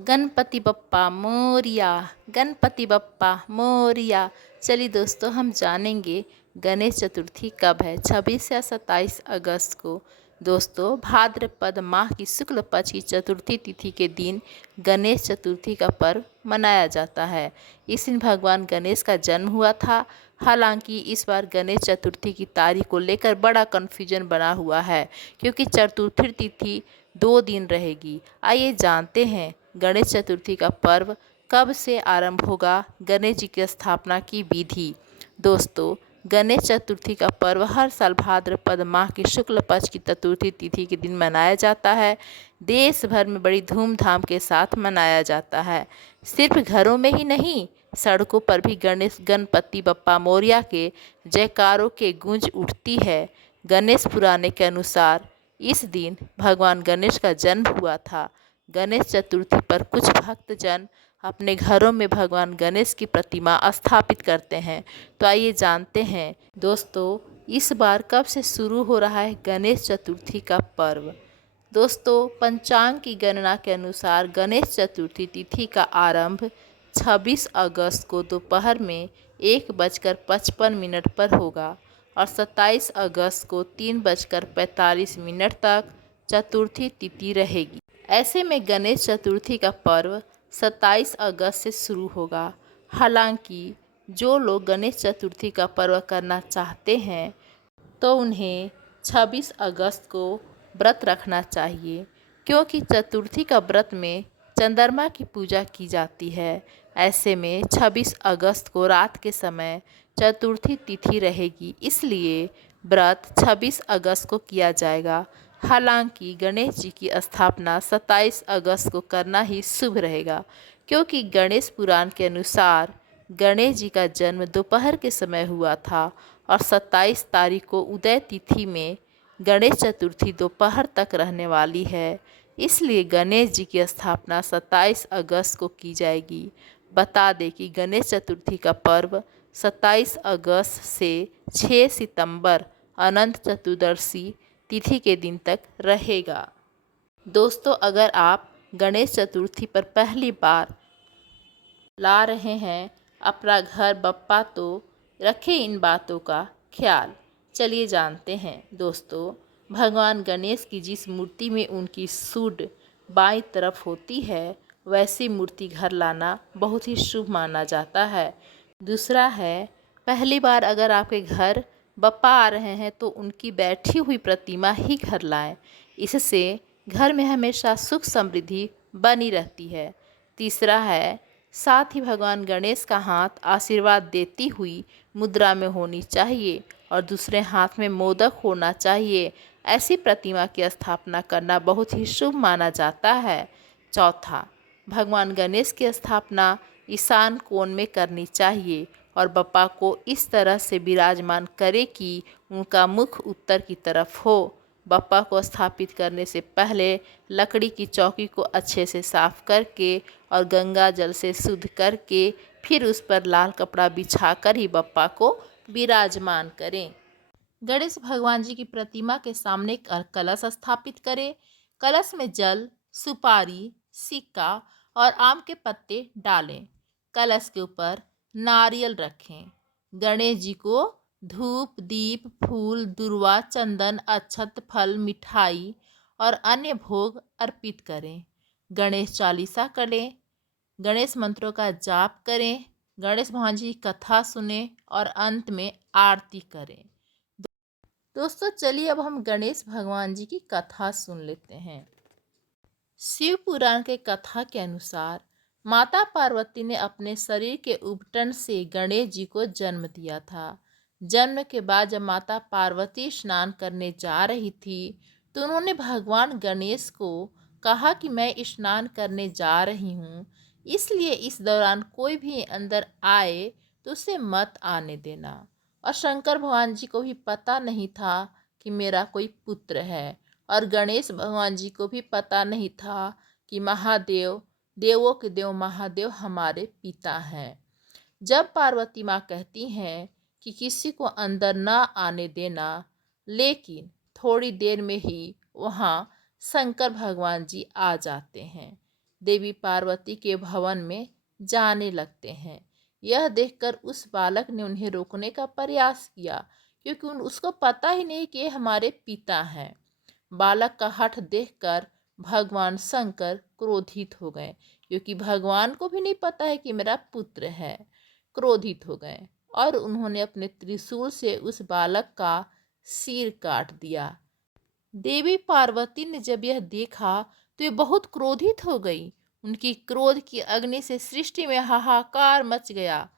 गणपति बप्पा मोरिया। गणपति बप्पा मोरिया। चलिए दोस्तों, हम जानेंगे गणेश चतुर्थी कब है। 26 या 27 अगस्त को दोस्तों भाद्रपद माह की शुक्ल पक्ष की चतुर्थी तिथि के दिन गणेश चतुर्थी का पर्व मनाया जाता है। इस दिन भगवान गणेश का जन्म हुआ था। हालांकि इस बार गणेश चतुर्थी की तारीख को लेकर बड़ा कन्फ्यूजन बना हुआ है, क्योंकि चतुर्थी तिथि 2 दिन रहेगी। आइए जानते हैं गणेश चतुर्थी का पर्व कब से आरंभ होगा, गणेश जी की स्थापना की विधि। दोस्तों, गणेश चतुर्थी का पर्व हर साल भाद्रपद माह की शुक्ल पक्ष की चतुर्थी तिथि के दिन मनाया जाता है। देश भर में बड़ी धूमधाम के साथ मनाया जाता है। सिर्फ घरों में ही नहीं, सड़कों पर भी गणेश गणपति बप्पा मोरिया के जयकारों के गूंज उठती है। गणेश पुराण के अनुसार इस दिन भगवान गणेश का जन्म हुआ था। गणेश चतुर्थी पर कुछ भक्तजन अपने घरों में भगवान गणेश की प्रतिमा स्थापित करते हैं। तो आइए जानते हैं दोस्तों, इस बार कब से शुरू हो रहा है गणेश चतुर्थी का पर्व। दोस्तों, पंचांग की गणना के अनुसार गणेश चतुर्थी तिथि का आरंभ 26 अगस्त को दोपहर में 1:55 पर होगा और 27 अगस्त को 3:45 तक चतुर्थी तिथि रहेगी। ऐसे में गणेश चतुर्थी का पर्व 27 अगस्त से शुरू होगा। हालांकि जो लोग गणेश चतुर्थी का पर्व करना चाहते हैं तो उन्हें 26 अगस्त को व्रत रखना चाहिए, क्योंकि चतुर्थी का व्रत में चंद्रमा की पूजा की जाती है। ऐसे में 26 अगस्त को रात के समय चतुर्थी तिथि रहेगी, इसलिए व्रत 26 अगस्त को किया जाएगा। हालांकि गणेश जी की स्थापना 27 अगस्त को करना ही शुभ रहेगा, क्योंकि गणेश पुराण के अनुसार गणेश जी का जन्म दोपहर के समय हुआ था और 27 तारीख को उदय तिथि में गणेश चतुर्थी दोपहर तक रहने वाली है। इसलिए गणेश जी की स्थापना 27 अगस्त को की जाएगी। बता दें कि गणेश चतुर्थी का पर्व 27 अगस्त से 6 सितंबर अनंत चतुर्दशी तिथि के दिन तक रहेगा। दोस्तों, अगर आप गणेश चतुर्थी पर पहली बार ला रहे हैं अपना घर बप्पा, तो रखें इन बातों का ख्याल। चलिए जानते हैं दोस्तों, भगवान गणेश की जिस मूर्ति में उनकी सूंड बाईं तरफ होती है, वैसी मूर्ति घर लाना बहुत ही शुभ माना जाता है। दूसरा है, पहली बार अगर आपके घर बप्पा आ रहे हैं तो उनकी बैठी हुई प्रतिमा ही घर लाएं। इससे घर में हमेशा सुख समृद्धि बनी रहती है। तीसरा है, साथ ही भगवान गणेश का हाथ आशीर्वाद देती हुई मुद्रा में होनी चाहिए और दूसरे हाथ में मोदक होना चाहिए। ऐसी प्रतिमा की स्थापना करना बहुत ही शुभ माना जाता है। चौथा, भगवान गणेश की स्थापना ईशान कोण में करनी चाहिए और बप्पा को इस तरह से विराजमान करे कि उनका मुख उत्तर की तरफ हो। बप्पा को स्थापित करने से पहले लकड़ी की चौकी को अच्छे से साफ करके और गंगा जल से शुद्ध करके फिर उस पर लाल कपड़ा बिछाकर ही बप्पा को विराजमान करें। गणेश भगवान जी की प्रतिमा के सामने कलश स्थापित करें। कलश में जल, सुपारी, सिक्का और आम के पत्ते डालें। कलश के ऊपर नारियल रखें। गणेश जी को धूप, दीप, फूल, दुर्वा, चंदन, अक्षत, फल, मिठाई और अन्य भोग अर्पित करें। गणेश चालीसा करें। गणेश मंत्रों का जाप करें। गणेश भगवान जी की कथा सुने और अंत में आरती करें। दोस्तों, चलिए अब हम गणेश भगवान जी की कथा सुन लेते हैं। शिव पुराण के कथा के अनुसार माता पार्वती ने अपने शरीर के उबटन से गणेश जी को जन्म दिया था। जन्म के बाद जब माता पार्वती स्नान करने जा रही थी तो उन्होंने भगवान गणेश को कहा कि मैं स्नान करने जा रही हूँ, इसलिए इस दौरान कोई भी अंदर आए तो उसे मत आने देना। और शंकर भगवान जी को भी पता नहीं था कि मेरा कोई पुत्र है, और गणेश भगवान जी को भी पता नहीं था कि महादेव, देवों के देव महादेव हमारे पिता हैं। जब पार्वती माँ कहती हैं कि किसी को अंदर ना आने देना, लेकिन थोड़ी देर में ही वहाँ शंकर भगवान जी आ जाते हैं। देवी पार्वती के भवन में जाने लगते हैं। यह देखकर उस बालक ने उन्हें रोकने का प्रयास किया, क्योंकि उसको पता ही नहीं कि ये हमारे पिता हैं। बालक का हठ देखकर भगवान शंकर क्रोधित हो गए, क्योंकि भगवान को भी नहीं पता है कि मेरा पुत्र है। क्रोधित हो गए और उन्होंने अपने त्रिशूल से उस बालक का सिर काट दिया। देवी पार्वती ने जब यह देखा तो ये बहुत क्रोधित हो गई। उनकी क्रोध की अग्नि से सृष्टि में हाहाकार मच गया।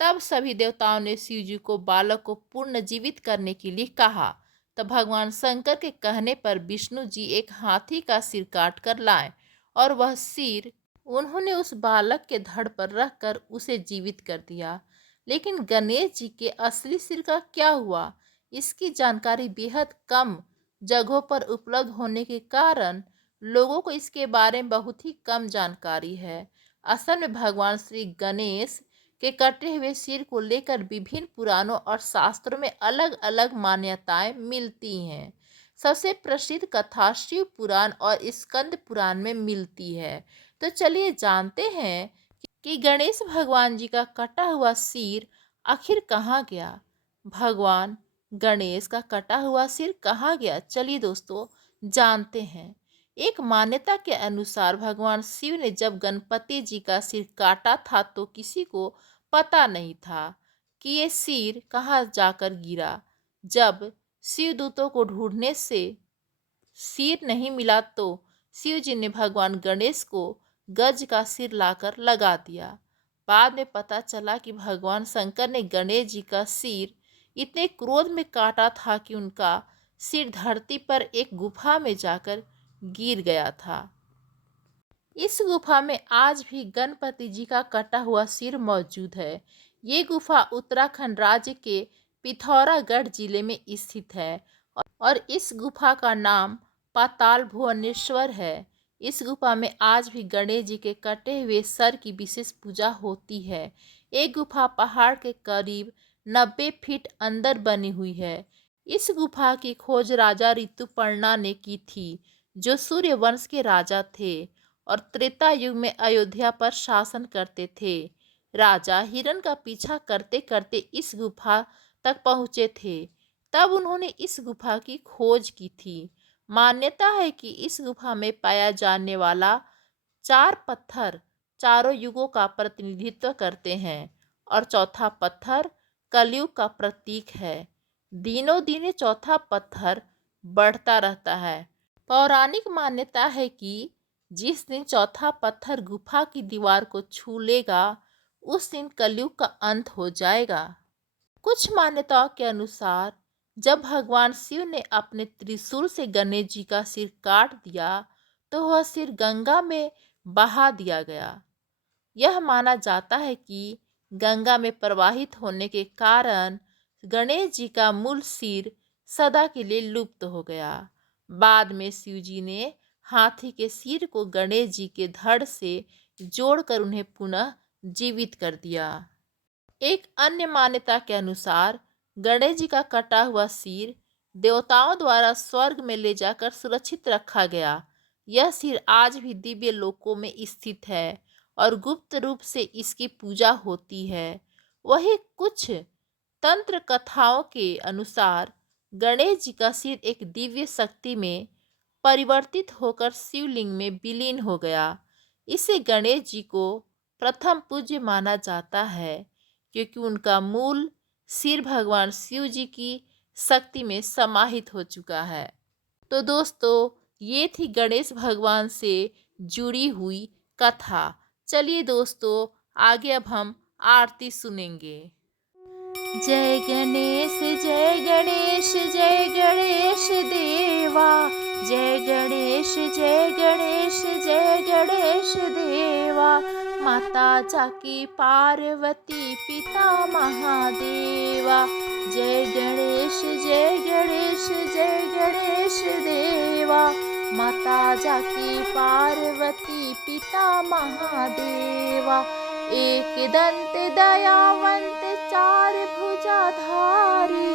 तब सभी देवताओं ने शिव जी को बालक को पुनर्जीवित करने के लिए कहा। तब भगवान शंकर के कहने पर विष्णु जी एक हाथी का सिर काट कर लाए और वह सिर उन्होंने उस बालक के धड़ पर रखकर उसे जीवित कर दिया। लेकिन गणेश जी के असली सिर का क्या हुआ, इसकी जानकारी बेहद कम जगहों पर उपलब्ध होने के कारण लोगों को इसके बारे में बहुत ही कम जानकारी है। असल में भगवान श्री गणेश के कटे हुए सिर को लेकर विभिन्न पुराणों और शास्त्रों में अलग अलग मान्यताएं मिलती हैं। सबसे प्रसिद्ध कथा शिव पुराण और स्कंद पुराण में मिलती है। तो चलिए जानते हैं कि गणेश भगवान जी का कटा हुआ सिर आखिर कहाँ गया। भगवान गणेश का कटा हुआ सिर कहाँ गया, चलिए दोस्तों जानते हैं। एक मान्यता के अनुसार भगवान शिव ने जब गणपति जी का सिर काटा था तो किसी को पता नहीं था कि ये सिर कहाँ जाकर गिरा। जब शिव दूतों को ढूंढने से सिर नहीं मिला तो शिव जी ने भगवान गणेश को गज का सिर लाकर लगा दिया। बाद में पता चला कि भगवान शंकर ने गणेश जी का सिर इतने क्रोध में काटा था कि उनका सिर धरती पर एक गुफा में जाकर गिर गया था। इस गुफा में आज भी गणपति जी का कटा हुआ सिर मौजूद है। ये गुफा उत्तराखंड राज्य के पिथौरागढ़ जिले में स्थित है और इस गुफा का नाम पाताल भुवनेश्वर है। इस गुफा में आज भी गणेश जी के कटे हुए सर की विशेष पूजा होती है। एक गुफा पहाड़ के करीब 90 फीट अंदर बनी हुई है। इस गुफा की खोज राजा ऋतुपर्णा ने की थी, जो सूर्य वंश के राजा थे और त्रेता युग में अयोध्या पर शासन करते थे। राजा हिरण का पीछा करते करते इस गुफा तक पहुँचे थे। तब उन्होंने इस गुफा की खोज की थी। मान्यता है कि इस गुफा में पाया जाने वाला 4 पत्थर चारों युगों का प्रतिनिधित्व करते हैं और चौथा पत्थर कलयुग का प्रतीक है। दिनों दिन ये चौथा पत्थर बढ़ता रहता है। पौराणिक मान्यता है कि जिस दिन चौथा पत्थर गुफा की दीवार को छू लेगा उस दिन कलयुग का अंत हो जाएगा। कुछ मान्यताओं के अनुसार जब भगवान शिव ने अपने त्रिशूल से गणेश जी का सिर काट दिया तो वह सिर गंगा में बहा दिया गया। यह माना जाता है कि गंगा में प्रवाहित होने के कारण गणेश जी का मूल सिर सदा के लिए लुप्त हो गया। बाद में शिव जी ने हाथी के सिर को गणेश जी के धड़ से जोड़कर उन्हें पुनः जीवित कर दिया। एक अन्य मान्यता के अनुसार गणेश जी का कटा हुआ सिर देवताओं द्वारा स्वर्ग में ले जाकर सुरक्षित रखा गया। यह सिर आज भी दिव्य लोकों में स्थित है और गुप्त रूप से इसकी पूजा होती है। वही कुछ तंत्र कथाओं के अनुसार गणेश जी का सिर एक दिव्य शक्ति में परिवर्तित होकर शिवलिंग में विलीन हो गया। इसे गणेश जी को प्रथम पूज्य माना जाता है, क्योंकि उनका मूल सिर भगवान शिव जी की शक्ति में समाहित हो चुका है। तो दोस्तों ये थी गणेश भगवान से जुड़ी हुई कथा। चलिए दोस्तों आगे अब हम आरती सुनेंगे। जय गणेश जय गणेश जय गणेश देवा, जय गणेश जय गणेश जय गणेश देवा। माता जाकी पार्वती पिता महादेवा, जय गणेश जय गणेश जय गणेश देवा। माता जाकी पार्वती पिता महादेवा। एक दंत दयावंत चार भुजाधारी,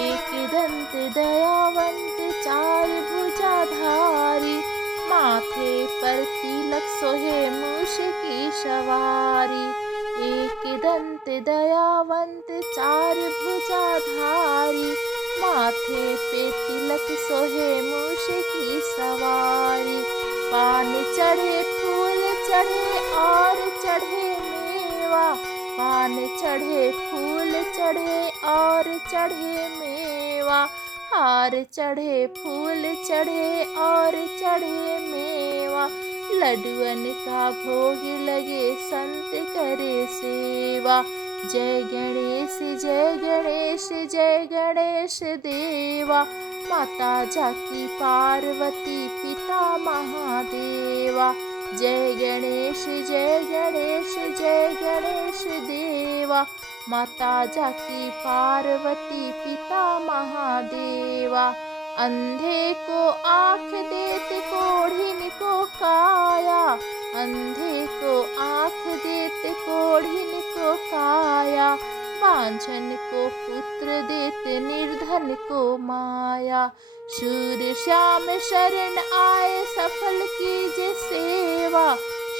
एक दंत दयावंत चार भुजाधारी। माथे पर तिलक सोहे मूष की सवारी, एक दंत दयावंत चार भुजाधारी, माथे पे तिलक सोहे मूष की सवारी, पान चढ़े फूल चढ़े और चढ़े मेवा, पान चढ़े फूल चढ़े और चढ़े मेवा, हार चढ़े फूल चढ़े और चढ़े मेवा, लड्डुअन का भोग लगे संत करे सेवा। जय गणेश जय गणेश जय गणेश देवा, माता जाकी पार्वती पिता महादेवा। जय गणेश जय गणेश जय गणेश देवा, माता जाकी पार्वती पिता महादेवा। अंधे को आँख देते कोढ़िन को काया, अंधे को आँख देते कोढ़िन को काया, बांझन को पुत्र देते निर्धन को माया। शूर श्याम शरण आए सफल कीजे सेवा,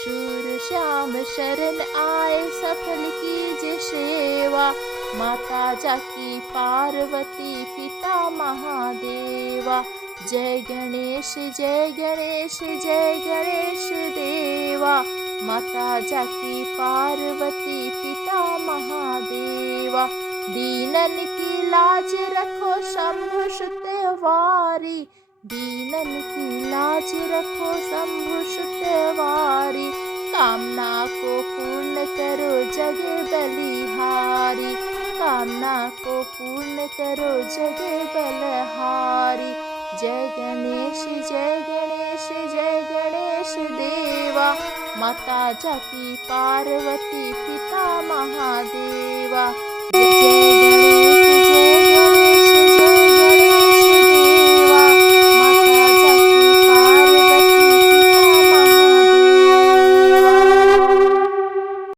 शूर श्याम शरण आए सफल कीजे सेवा, माता जाकी पार्वती पिता महादेवा। जय गणेश जय गणेश जय गणेश देवा, माता जाकी पार्वती पिता महादेवा। दीनन की लाज रखो शंभु सुतवारी, दीनन की लाज रखो शंभु सुतवारी, कामना को पूर्ण करो जग बलिहारी, कामना को पूर्ण करो जग बलहारी। जय गणेश जय गणेश जय गणेश देवा, माता जाकी पार्वती पिता महादेवा। जय